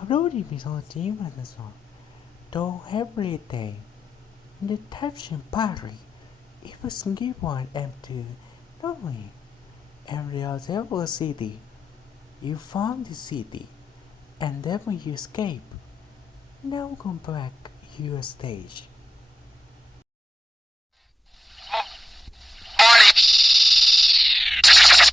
upload episode team Amazon. Do everything. The caption party. It was give one M2. Normally. And real ever city. You found the city. And then you escape. Now come back your stage.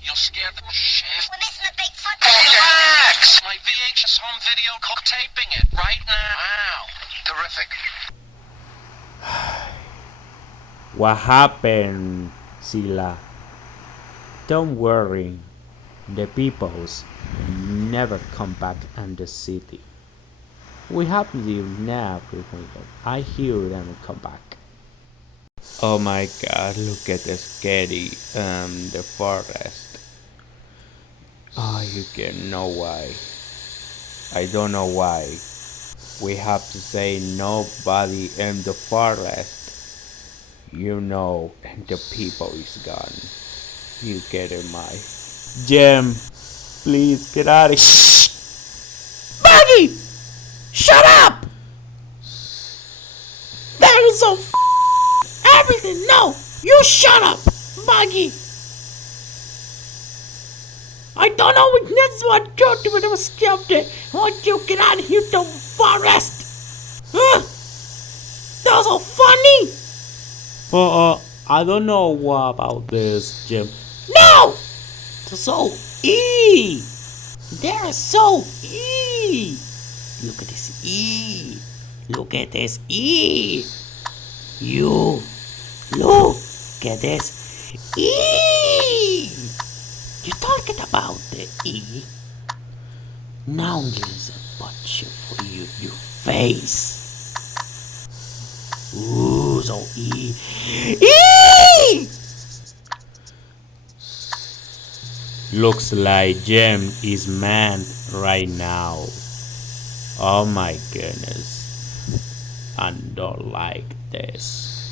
You'll scare the shit. We're missing the Bigfoot. Relax! My VHS home video taping it right now. Wow. Terrific. What happened, Sila? Don't worry. The peoples never come back in the city. We have you now, I hear them come back. Oh my god, look at the scary the forest. You can know why. I don't know why. We have to say nobody in the forest. You know the people is gone. You get it, my Jim, please get out of here. Maggie! Shut up! That is so everything. No, you shut up, Maggie. I don't know what that's what you're doing. I was scared. I want you to get out of here, the forest. That was so funny. I don't know what about this, Jim. No! They're so They're so Look at this E. Look at this E. You look at this E. You're talking about the E. Now there's a butcher for you, your face. Ooh, so E. Looks like Jem is mad right now. Oh my goodness. I don't like this.